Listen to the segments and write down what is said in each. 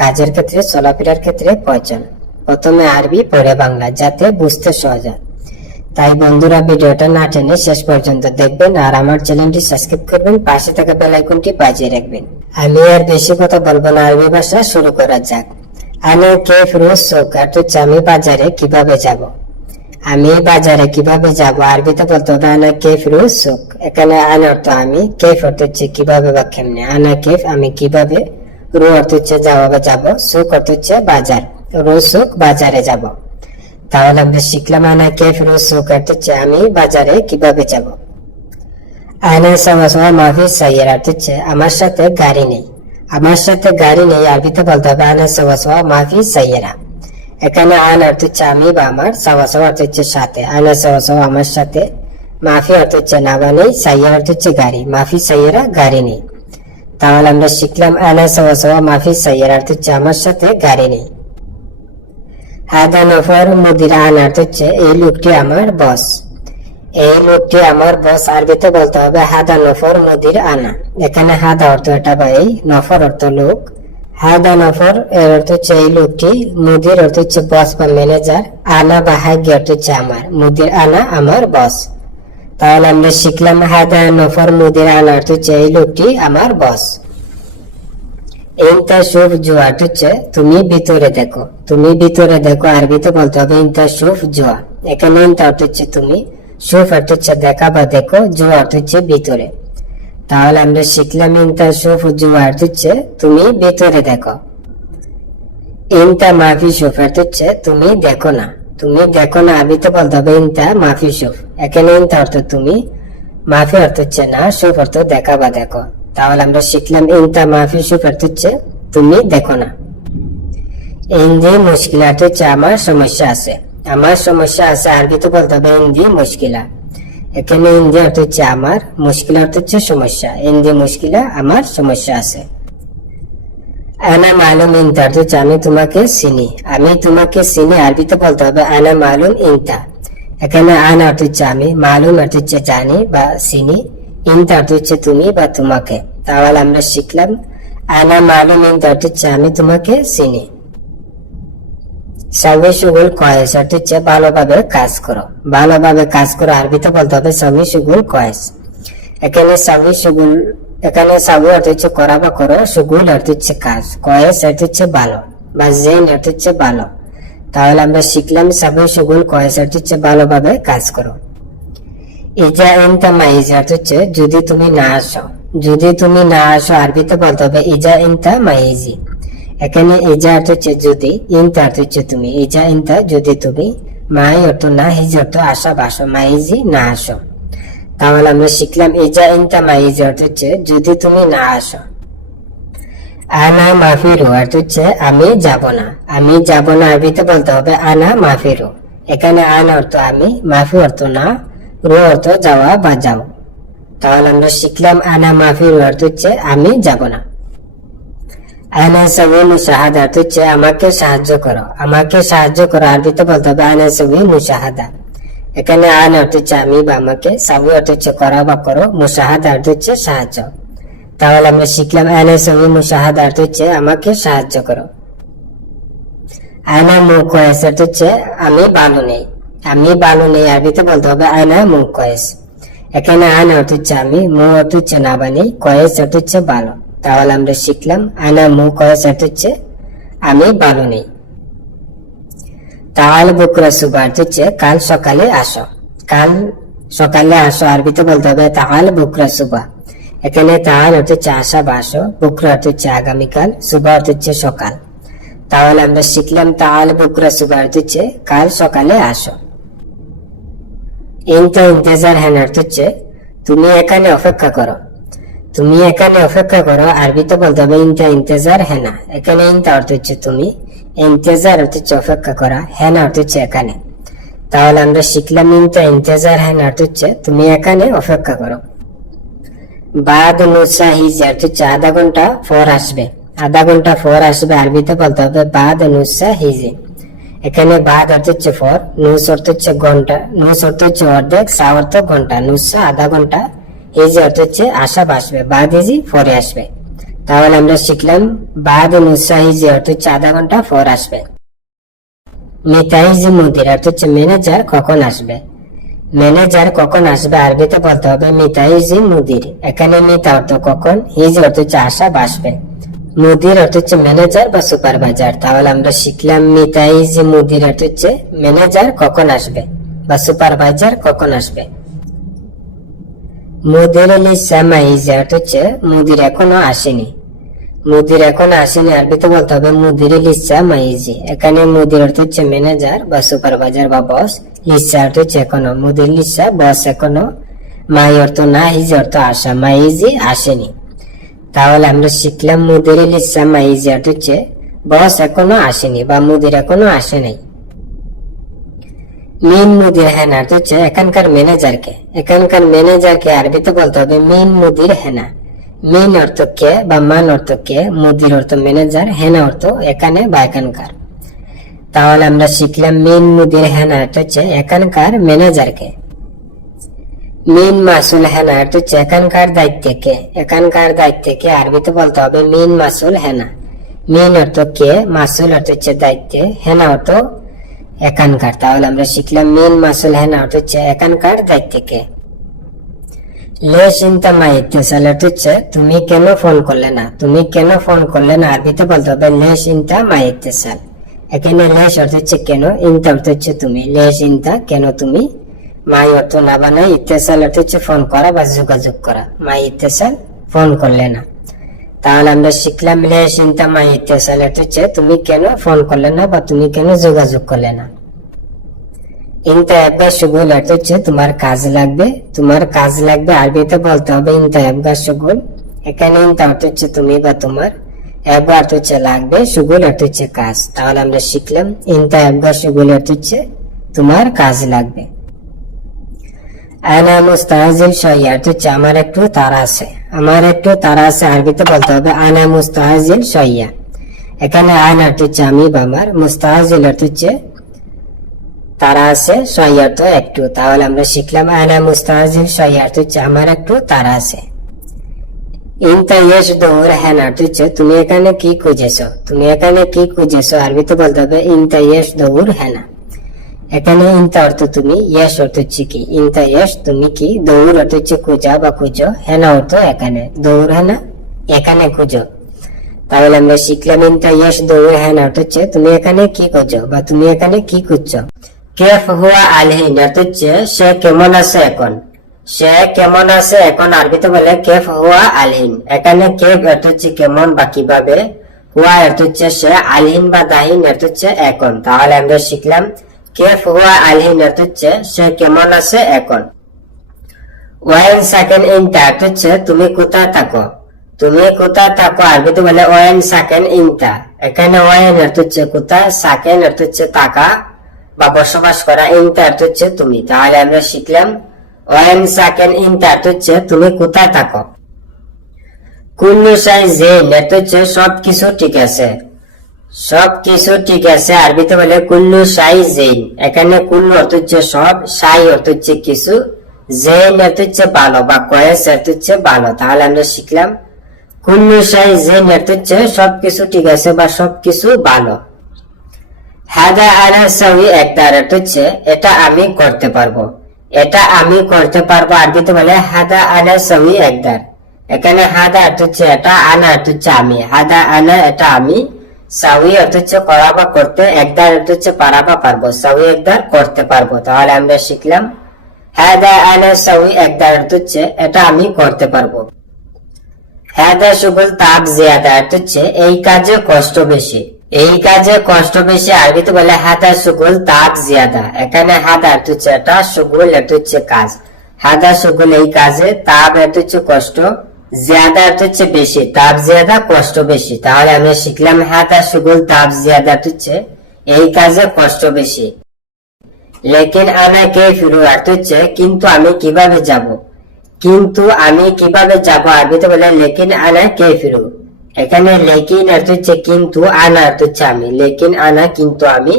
কাজের ক্ষেত্রে, চলাফেরার ক্ষেত্রে প্রয়োজন প্রথমে আরবি, পরে বাংলা, যাতে বুঝতে সহজ হয়। তাই বন্ধুরা, ভিডিওটা না টেনে শেষ পর্যন্ত দেখবেন আর আমার চ্যানেলটি সাবস্ক্রাইব করবেন, পাশে থাকা বেল আইকনটি বাজিয়ে রাখবেন। আমি আর বেশি কথা বলব না, আরবি ভাষা শুরু করা যাক। আনে কে ফিরোজ শোক আর আমি বাজারে কীভাবে যাব? আমি বাজারে কীভাবে যাব? আরবিতে বলতে হবে, আনা কেফ রুজ সুক এখানে আন অর্থ আমি, কেফ হচ্ছে কীভাবে বা কেমনে? আনা কেফ আমি কীভাবে রু অর্থ হচ্ছে যাব সুক অর্থ হচ্ছে বাজার। রোজ সুক বাজারে যাব। তাহলে আমরা শিখলাম আনা কেফ রোজ সুক অর্থ হচ্ছে আমি বাজারে কীভাবে যাব? সওয়া মাফি সাইয়ের অর্থ আমার সাথে গাড়ি নেই। আমার সাথে গাড়ি নেই আরবিতে বলতে হবে আনা মাফি সাইয়েরা। এখানে আন অর্থ হচ্ছে আমি বা আমার, সাওয়া অর্থ হচ্ছে সাথে। আনা সাওয়া আমার সাথে মাফি অর্থ হচ্ছে না বা নেই অর্থ হচ্ছে গাড়ি। মাফি সাইয়েরা গাড়ি নেই। তাহলে আমরা শিখলাম আনা সাওয়া সাওয়া মাফি সাইয়ের অর্থ হচ্ছে আমার সাথে গাড়ি নেই। হাদা নফর মুদির আন অর্থ হচ্ছে এই লোকটি আমার বস এই লোকটি আমার বস আরবিতে বলতে হবে হাদা নফর মুদির আনা এখানে হাদা অর্থ এটা বা এই নফর অর্থ লোক। হাদা নফর এর অর্থ হচ্ছে এই লোকটি, মুদির অর্থ হচ্ছে বস বা ম্যানেজার আনা বা হাগি অর্থ হচ্ছে আমার, মুদির আনা আমার বস তাহলে আমরা শিখলাম হাদা নফর মুদির হচ্ছে এই লোকটি আমার বস। শুভ জুয়া হচ্ছে তুমি ভিতরে দেখো, তুমি ভিতরে দেখো আরবিতে বলতে হবে শুভ জুয়া। এখানে হচ্ছে তুমি অর্থ হচ্ছে দেখা বা দেখো, জুয়া হচ্ছে ভিতরে। তাহলে আমরা শিখলাম ইনতা শুফ জুয়া হচ্ছে, তুমি ভেতরে দেখো। ইনতা মাফি অর্থ হচ্ছে, তুমি দেখো না। তুমি দেখো না আরবিতে বলতে হবে ইনতা, মাফি শুফ এখানে ইনতা অর্থ তুমি। মাফি অর্থ হচ্ছে না শুফ অর্থ দেখা বা দেখো। তাহলে আমরা শিখলাম ইনতা, মাফি শুফ অর্থ হচ্ছে তুমি দেখো না। ইন্দি মুশকিল অর্থ হচ্ছে আমার সমস্যা আছে। আমার সমস্যা আছে আরবিতে বলতে হবে ইন্দি মুশকিলা। এখানে ইন্দি অর্থ হচ্ছে আমার, মুশকিল অর্থ হচ্ছে সমস্যা। ইন্দি মুশকিলা আমার সমস্যা আছে। আনা মালুম ইনতা আমি তোমাকে চিনি। আমি তোমাকে চিনি, আরবিতে বলতে হবে আনা মালুম ইনতা এখানে আনা অর্থ হচ্ছে আমি, মালুম অর্থ হচ্ছে জানি বা চিনি ইনতা অর্থ হচ্ছে তুমি বা তোমাকে। তাহলে আমরা শিখলাম, আনা মালুম ইনতা অর্থ হচ্ছে আমি তোমাকে চিনি। সবই সুগুল কয়েস অর্থ হচ্ছে ভালোভাবে কাজ করো। ভালোভাবে কাজ করো, আরবিতে বলতে হবে সবই সুগুল কয়েস। এখানে সবই সুগুল এখানে সবই অর্থ হচ্ছে করা বা করো সুগুল অর্থ হচ্ছে কাজ। কয়েস অর্থ হচ্ছে ভালো বা জেন অর্থ হচ্ছে ভালো তাহলে আমরা শিখলাম সবই সুগুল কয়েস অর্থ হচ্ছে ভালোভাবে কাজ করো। ইজা ইনতা মাইজ অর্থ হচ্ছে যদি তুমি না আসো। যদি তুমি না আসো, আরবিতে বলতে হবে ইজা ইনতা মাইজি এখানে ইজা অর্থ হচ্ছে যদি, ইনতা অর্থ হচ্ছে তুমি। ইজা ইনতা যদি তুমি, মাই অর্থ না, হিজ অর্থ আসা বাসো মাইজি না আসো। তাহলে আমরা শিখলাম ইজা ইনতা মাইজি অর্থ হচ্ছে, যদি তুমি না আসো। আনা মাফিরু, অর্থ হচ্ছে, আমি যাব না। আমি যাব না, আরবিতে বলতে হবে, আনা মাফিরু। এখানে আনা অর্থ আমি, মাফি অর্থ না, রু অর্থ যাওয়া বা যাও। তাহলে আমরা শিখলাম, আনা মাফিরু, অর্থ হচ্ছে, আমি যাব না। আনা সবই মুশাহাদা অর্থ হচ্ছে, আমাকে সাহায্য করো। আমাকে সাহায্য করো, আরবিতে বলতে হবে, আনা সবই মুশাহাদা এখানে আন অর্থ হচ্ছে আমি বা আমাকে, সাবু অর্থ হচ্ছে করা বা করো মুশাহাদা অর্থ হচ্ছে সাহায্য। তাহলে আমরা শিখলাম, আনা সবই মুশাহাদা অর্থ হচ্ছে আমাকে সাহায্য করো। আয়না মুখ কয়েস অর্থ হচ্ছে আমি ভালো নেই। আমি ভালো নেই, আরবিতে বলতে হবে আয়না মুখ কয়েস এখানে আয়না অর্থ হচ্ছে আমি মু অর্থ হচ্ছে না বানি কয়েস অর্থ হচ্ছে ভালো তাহলে আমরা শিখলাম আয়না মু কয়েস অর্থ হচ্ছে আমি ভালো নেই। তাহলে বুকরা সুবা হচ্ছে কাল সকালে আসো। কাল সকালে আসো, আরবিতে বলতে হবে, তাহলে বুকরা সুবা এখানে তাহলে হচ্ছে আসা বা আসো বুকরা হচ্ছে আগামীকাল সুবা হচ্ছে সকাল। তাহলে আমরা শিখলাম, তাহলে বুকরা সুবা হচ্ছে কাল সকালে আসো। ইনতা ইন্তজার হ্যান অর্থ হচ্ছে তুমি এখানে অপেক্ষা করো। তুমি এখানে অপেক্ষা করো, আরবিতে বলতে হবে ইনতা ইন্তজার হেনা এখানে ইনতা অর্থ হচ্ছে তুমি। ইন্তজার অর্থ হচ্ছে অপেক্ষা করা। হেনা অর্থ হচ্ছে এখানে। তাহলে আমরা শিখলাম ইনতা, ইন্তজার হেনা অর্থ হচ্ছে তুমি এখানে অপেক্ষা করো। বাদ নুসা হিজ অর্থ হচ্ছে আধা ঘণ্টা পর আসবে। আধা ঘণ্টা পর আসবে, আরবিতে বলতে হবে বাদ নুসা হিজে এখানে বাদ অর্থ হচ্ছে ফর নুস অর্থ হচ্ছে ঘণ্টা নুস অর্থ হচ্ছে অর্ধেক, সা অর্থ ঘণ্টা নুসা আধা ঘণ্টা হিজি অর্থ হচ্ছে আসা আসবে, বাদ হিজি পরে আসবে। তাহলে আমরা শিখলাম বাদ নুসাহিজি অর্থ আধা ঘণ্টা পর আসবে। মিতাইজি মুদির অর্থ হচ্ছে ম্যানেজার কখন আসবে? ম্যানেজার কখন আসবে আরবিতে বলতে হবে মিতাইজি মুদির। এখানে মিতা অর্থ কখন? হিজি অর্থ হচ্ছে আসা বা আসবে। মুদির অর্থ হচ্ছে ম্যানেজার বা সুপারভাইজার। তাহলে আমরা শিখলাম মিতাইজি মুদির অর্থ হচ্ছে ম্যানেজার কখন আসবে বা সুপারভাইজার কখন আসবে। মুদির লিসা মাইজি অর্থ হচ্ছে মুদির এখনও আসেনি। মুদির এখন আসেনি আরবিতে বলতে হবে মুদির লিসা মাইজি। এখানে মুদির অর্থ হচ্ছে ম্যানেজার বা সুপারভাইজার বা বস লিসা অর্থ হচ্ছে এখনও, মুদির লিসা বস এখনও। মাই অর্থ না হিজি অর্থ আসা, মাইজি আসেনি। তাহলে আমরা শিখলাম মুদির লিসা মাইজি অর্থ হচ্ছে বস এখনও আসেনি বা মুদির এখনও আসে নাই। মেন মুদির হেনা অর্থ হচ্ছে এখানকার ম্যানেজারকে এখানকার ম্যানেজারকে আরবিতে বলতে হবে মেন মুদির হেনা। মেন অর্থ কে বা মান অর্থ কে, মুদির অর্থ ম্যানেজার হেনা অর্থ এখানে বা এখানকার। তাহলে আমরা শিখলাম মেন মুদির হেনা অর্থ হচ্ছে এখানকার ম্যানেজারকে মেন মাসুল হেনা অর্থ হচ্ছে এখানকার দায়িত্ব কে। এখানকার দায়িত্ব কে আরবিতে বলতে হবে মেন মাসুল হেনা। মেন অর্থ কে, মাসুল অর্থ হচ্ছে দায়িত্ব, হেনা অর্থ এখানকার। তাহলে আমরা শিখলাম মেন মাসুল হেনা অর্থ হচ্ছে এখানকার দায়িত্ব কে। লে চিন্তা মা ইত্তেসাল অর্থ হচ্ছে তুমি কেন ফোন করলে না? তুমি কেন ফোন করলে না? আরবিতে বলতে হবে লে চিন্তা মা ইত্তেসাল এখানে লেশ অর্থ কেন? ইন্তা অর্থ তুমি। লে চিন্তা, কেন তুমি? মাই অর্থ না বানায় ইত্তেসাল অর্থ হচ্ছে ফোন করা বা যোগাযোগ করা মাই ইত্তেসাল ফোন করলে না। তাহলে আমরা শিখলাম লে চিন্তা মাই ইত্তেসাল অর্থ হচ্ছে তুমি কেন ফোন করলে না বা তুমি কেন যোগাযোগ করলে না? অর্থ হচ্ছে তোমার কাজ লাগবে। তোমার কাজ লাগবে আরবিতে বলতে হবে ইনতা অ্যাবগা সুগুল। এখানে ইনতা অর্থ হচ্ছে তুমি বা তোমার। অ্যাবগা অর্থ হচ্ছে লাগবে, সুগুল অর্থ হচ্ছে কাজ। তাহলে আমরা শিখলাম, ইনতা অ্যাবগা সুগুল অর্থ হচ্ছে তোমার কাজ লাগবে। আনা মুস্তাহাজিল সহিয়া অর্থ হচ্ছে আমার একটু তারা আছে। আমার একটু তারা আছে আরবিতে বলতে হবে আনা মুস্তাহাজিল সহিয়া। এখানে আনা অর্থ হচ্ছে আমি বা আমার, মুস্তাহাজিল অর্থ হচ্ছে তারা আছে সহিয়ার্থ একটু। তাহলে আমরা শিখলাম আনা মুস্তাহাজিল সহিয়ার্থ হচ্ছে আমার একটু, তারা আছে। ইনতা হ্যান অর্থ হচ্ছে তুমি এখানে কি খুঁজেছো? তুমি এখানে কি খুঁজেছো? বলতে হবে ইনতা হ্যানা এখানে ইনতা অর্থ তুমি ইয়েস অর্থ হচ্ছে কি? ইনতা তুমি কি? দৌড় অর্থ হচ্ছে খুঁজা বা খুঁজো। হেনা অর্থ এখানে। দৌড় হেনা, এখানে খুঁজো। তাহলে আমরা শিখলাম ইনতা ইয়েস দৌড় হেনা অর্থ হচ্ছে, তুমি এখানে কি খুঁজো বা তুমি এখানে কি খুঁজছো? কেফ হুয়া আলহিন সে কেমন আছে এখন? সে কেমন আছে এখন আরবিতে বলে কেফ হুয়া আলহিন এখানে কেফ কেমন বা কীভাবে, হুয়া সে আলহিন বা দাহিন এখন। তাহলে আমরা শিখলাম, কেফ হুয়া আলহিন সে কেমন আছে এখন। ওয়াইন সাকেন ইনটা অর্থ হচ্ছে তুমি কোথায় থাকো। তুমি কোথায় থাকো আরবিতে বলে ওয়াইন সাকেন ইনটা এখানে ওয়াইন অর্থ হচ্ছে কোথায়, সাকেন অর্থ হচ্ছে টাকা বা বসবাস করা ইনটা হচ্ছে তুমি। তাহলে আমরা শিখলাম ওয়াইন সাকেন ইনটা হচ্ছে তুমি কোথায় থাকো। কুল্লু সাই জেন অর্থ হচ্ছে সবকিছু ঠিক আছে। সব কিছু ঠিক আছে আরবিতে বলে কুল্লু সাই জেন এখানে কুল্লু অর্থ হচ্ছে সব, সাই অর্থ হচ্ছে কিছু। জেন অর্থ হচ্ছে ভালো বা কয়েস অর্থ হচ্ছে ভালো। তাহলে আমরা শিখলাম কুল্লু সাই জেন অর্থ হচ্ছে সবকিছু ঠিক আছে বা সবকিছু ভালো। হাদা আনা সাউই একদার অর্থ হচ্ছে, এটা আমি করতে পারব। এটা আমি করতে পারব আরবিতে বলে হাদা আনা সাউই একদার এখানে হাদা হচ্ছে এটা, আনা হচ্ছে আমি। হাদা আনা এটা আমি। সাউই হচ্ছে করা বা করতে, একদার হচ্ছে পারা বা পারব। সাউই একদার করতে পারব। তাহলে আমরা শিখলাম, হাদা আনা সাউই একদার হচ্ছে, এটা আমি করতে পারব। হাদা সুগুল তাপ জিয়াদা হচ্ছে, এই কাজে কষ্ট বেশি। এই কাজে কষ্ট বেশি আরবিতে বলে হাদা সুগুল তাপ জিয়াদা। এখানে হাদা হচ্ছে এটা, সুগুল অর্থ হচ্ছে কাজ। হাদা সুগুল এই কাজে তাপ অর্থ হচ্ছে কষ্ট, জিয়াদা অর্থ হচ্ছে বেশি। তাপ জিয়াদা, কষ্ট বেশি। তাহলে আমরা শিখলাম হাদা সুগুল তাপ জিয়াদা হচ্ছে এই কাজে কষ্ট বেশি। লেকিন আনা কে ফিরু অর্থ হচ্ছে কিন্তু আমি কীভাবে যাব? কিন্তু আমি কীভাবে যাব? আরবিতে বলে লেকিন আনা কে ফিরু এখানে লেকিন অর্থ হচ্ছে কিন্তু আনা অর্থ হচ্ছে আমি। লেকিন আনা কিন্তু আমি।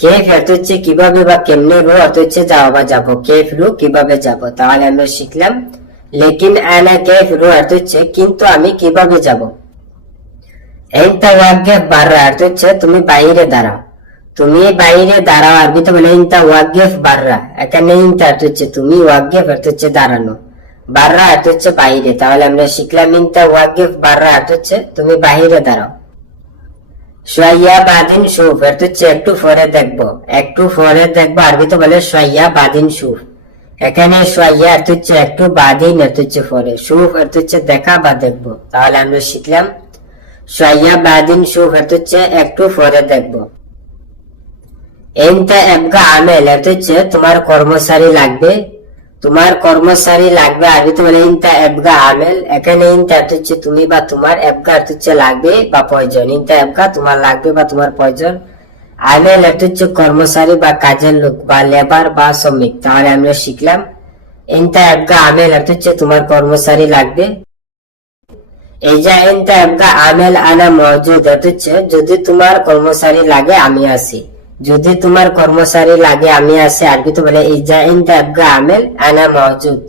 কেফ অর্থ হচ্ছে কীভাবে বা কেমনে রু অর্থ হচ্ছে যাওয়া বা যাব কেফ রু কীভাবে যাব, তাহলে আমরা শিখলাম। লেকিন আনা কেফ রু অর্থ হচ্ছে কিন্তু আমি কীভাবে যাব। ওয়াকিফ বাররা অর্থ হচ্ছে তুমি বাইরে দাঁড়াও। তুমি বাইরে দাঁড়াও আরবিতে বলে ইনতা ওয়াকিফ বাররা এখানে ইনতা অর্থ হচ্ছে তুমি ওয়াকিফ অর্থ হচ্ছে দাঁড়ানো। বাররা অর্থ হচ্ছে বাইরে। তাহলে আমরা শিখলাম ইনতা ওয়াকিফ বাররা অর্থ হচ্ছে তুমি বাইরে দাঁড়াও। সোয়াইয়া বাদিন সুফ অর্থ হচ্ছে একটু পরে দেখব। একটু পরে দেখব বলে সোয়াইয়া বাদিন সুফ। এখানে সোয়াইয়া হচ্ছে একটু বাদিন হচ্ছে সুফ অর্থ হচ্ছে দেখা বা দেখব। তাহলে আমরা শিখলাম সোয়াইয়া বাদিন সুফ হচ্ছে একটু দেখব। এনতে এবগা আমেল অর্থ হচ্ছে তোমার কর্মচারী লাগবে তোমার কর্মচারী লাগবে আরবিতে বলে ইনতা এবগা আমেল, এখানে ইনতা হচ্ছে তুমি বা তোমার এবগা হচ্ছে লাগবে বা প্রয়োজন ইনতা এবগা তোমার লাগবে বা তোমার প্রয়োজন আমেল হচ্ছে কর্মচারী বা কাজের লোক বা লেবার বা শ্রমিক, তাহলে আমরা শিখলাম। ইনতা এবগা আমেল হচ্ছে তোমার কর্মচারী লাগবে। এই যে ইনতা এবগা আমেল আনা মজুদ হচ্ছে যদি তোমার কর্মচারী লাগে, আমি আছি। যদি তোমার কর্মচারী লাগে, আমি আছি আরবি তো বলে, ইজা এবগা আমেল, আনা মজুদ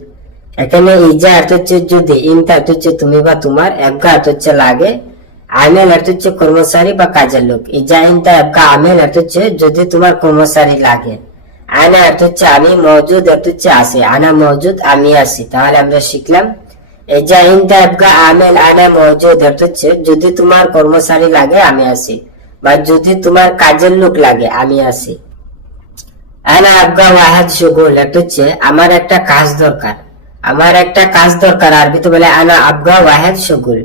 এখানে ইজা অর্থ হচ্ছে যদি, ইনতা অর্থ হচ্ছে তুমি বা তোমার এবগা অর্থ হচ্ছে লাগে। আমেল অর্থ হচ্ছে কর্মচারী বা কাজের লোক। ইজা ইনতা এবগা আমেল অর্থ হচ্ছে যদি তোমার কর্মচারী লাগে। আনা অর্থ হচ্ছে, আমি মজুদ অর্থ হচ্ছে, আছে। আনা মজুদ আমি আছি। তাহলে আমরা শিখলাম। ইজা ইনতা এবগা আমেল, আনা মজুদ অর্থ হচ্ছে, যদি তোমার কর্মচারী লাগে, আমি আছি। বা যদি তোমার কাজের লোক লাগে, আমি আছি। আনা আবগা ওয়াহাদ শুগুল এটা হচ্ছে আমার একটা কাজ দরকার। আমার একটা কাজ দরকার আরবিতে বলে আনা আবগা ওয়াহাদ শুগুল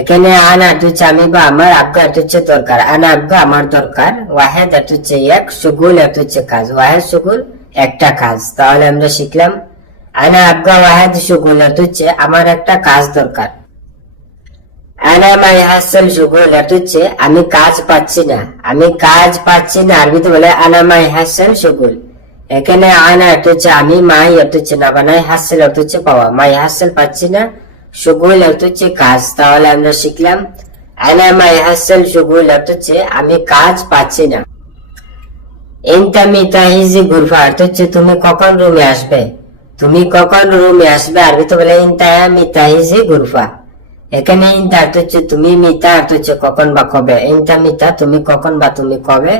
এখানে আনা হচ্ছে, আমি বা আমার আবগা এটা হচ্ছে দরকার। আনা আবগা আমার দরকার, ওয়াহেদ এটা হচ্ছে এক শুগুল এটা হচ্ছে কাজ। ওয়াহেদ শুগুল একটা কাজ। তাহলে আমরা শিখলাম, আনা আবগা ওয়াহেদ শুগুল এটা হচ্ছে আমার একটা কাজ দরকার। আনা মাই হাসল হচ্ছে আমি কাজ পাচ্ছি না। আমি কাজ পাচ্ছি না আরবিতে বলে আনা মাই হাসল শুগুল এখানে আনা হচ্ছে আমি, মাই হচ্ছে না বানাই হাসল হচ্ছে পাওয়া। মাই হাসল পাচ্ছি না এটা হচ্ছে কাজ। তাহলে আমরা শিখলাম, আনা মাই হাসল এটা হচ্ছে আমি কাজ পাচ্ছি না। ইনতা মিতাহিজি গুরফা হচ্ছে তুমি কখন রুমে আসবে? তুমি কখন রুমে আসবে? আরবিতে বলে ইনতা মিতাহিজি গুরফা। এখানে ইনতা অর্থ হচ্ছে তুমি মিতা অর্থ হচ্ছে কখন বা কবে? ইনতা মিতা, তুমি কখন বা তুমি কবে?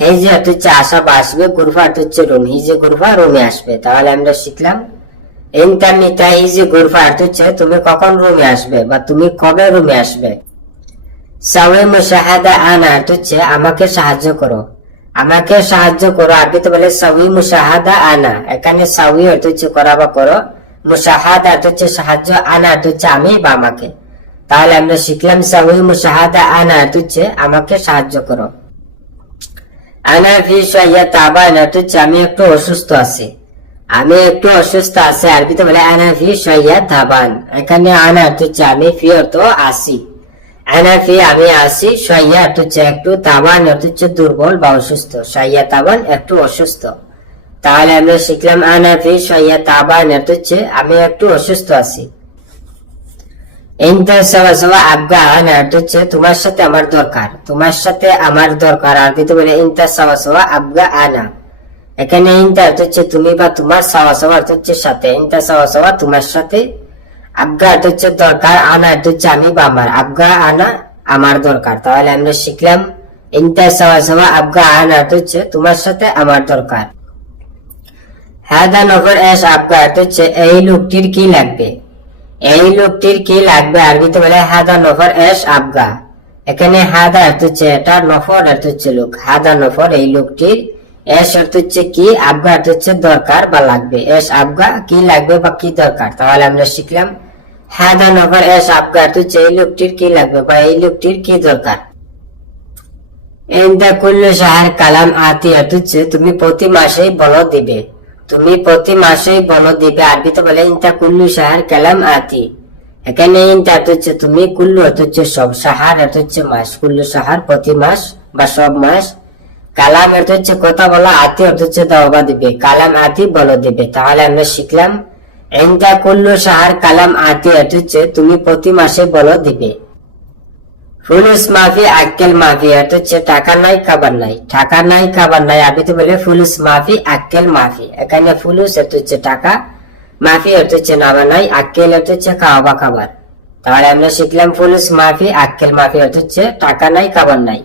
হেজি অর্থ হচ্ছে আসা বা আসবে, গুরফা হচ্ছে রুম। হিজে গুরফা রুমে আসবে, তাহলে আমরা শিখলাম। ইনতা মিতা হিজে গুরফা হচ্ছে তুমি কখন রুমে আসবে বা তুমি কবে রুমে আসবে? সাওয়ে মুশাহাদা আনা হচ্ছে আমাকে সাহায্য করো। আমাকে সাহায্য করো আগে তো বলে সাউই মুশাহাদা আনা। এখানে সাউই হচ্ছে করা বা করো। অর্থ হচ্ছে সাহায্য আনা হচ্ছে আমি বা আমাকে। তাহলে আমরা শিখলাম সাউই মুশাহাদা আনা হচ্ছে আমাকে সাহায্য করো। আনা ফি শাইয়া তাবান অর্থ হচ্ছে আমি একটু অসুস্থ আছি। আমি একটু অসুস্থ আছি আরবিতে বলে আনা ফি শাইয়া তাবান। এখানে আনা হচ্ছে আমি ফি অর্থ আসি আনা ফি, আমি আসি অর্থ হচ্ছে একটু তাবান হচ্ছে দুর্বল বা অসুস্থ। শাইয়া তাবান, একটু অসুস্থ। তাহলে আমরা শিখলাম আনা ফি শাইয়া তাবান হচ্ছে আমি একটু অসুস্থ আছি ইন্টার সবা সবা আবগা আনা অর্থ হচ্ছে তোমার সাথে আমার দরকার। তোমার সাথে দরকার আনা। হচ্ছে আমি বা আমার। আবগা আনা আমার দরকার। তাহলে আমরা শিখলাম ইন্টার সবা সবা আবগা আনা হচ্ছে তোমার সাথে আমার দরকার। হাদা নগর এস আবগা হচ্ছে এই লোকটির কি লাগবে? এই লোকটির কি লাগবে? আরবিতে বলে, হাদা নফর এস আবগা। এখানে হাদা অর্থ হচ্ছে এটা নফর অর্থ হচ্ছে লোক। হাদা নফর, এই লোকটির এস অর্থ হচ্ছে কি? আবগা অর্থ হচ্ছে দরকার বা লাগবে। এস আবগা, কি লাগবে বা কি দরকার? তাহলে আমরা শিখলাম, হাদা নফর এস আবগা অর্থ হচ্ছে এই লোকটির কি লাগবে বা এই লোকটির কি দরকার? ইন্দা কুল্লু সাহার কালাম আতি অর্থ হচ্ছে, তুমি প্রতি মাসেই বল দিবে। তুমি প্রতি মাসেই বল দিবে আরবিতে বলে, ইন্তা কুল্লু সাহার কালাম আতি। এখানে ইন্তা হচ্ছে তুমি, কুল্লু অর্থ হচ্ছে সব সাহার অর্থ হচ্ছে মাস, কুল্লু সাহার প্রতি মাস বা সব মাস। কালাম অর্থ হচ্ছে কথা বলা আতি অর্থ হচ্ছে দাওবা দিবে, কালাম আতি বল দিবে। তাহলে আমরা শিখলাম, ইন্তা কুল্লু সাহার কালাম আতি অর্থ হচ্ছে তুমি প্রতি মাসে বল দিবে। ফুলুস মাফি আক্কেল মাফি এটা হচ্ছে টাকা নাই, খাবার নাই। টাকা নাই, খাবার নাই আপনি তো বলে ফুলুস মাফি আক্কেল মাফি এখানে ফুলুস এটা হচ্ছে টাকা মাফি এটা হচ্ছে নামা নাই, আক্কেল, এটা হচ্ছে খাওয়া খাবার। তাহলে আমরা শিখলাম ফুলুস মাফি আক্কেল মাফি এটা হচ্ছে টাকা নাই, খাবার নাই।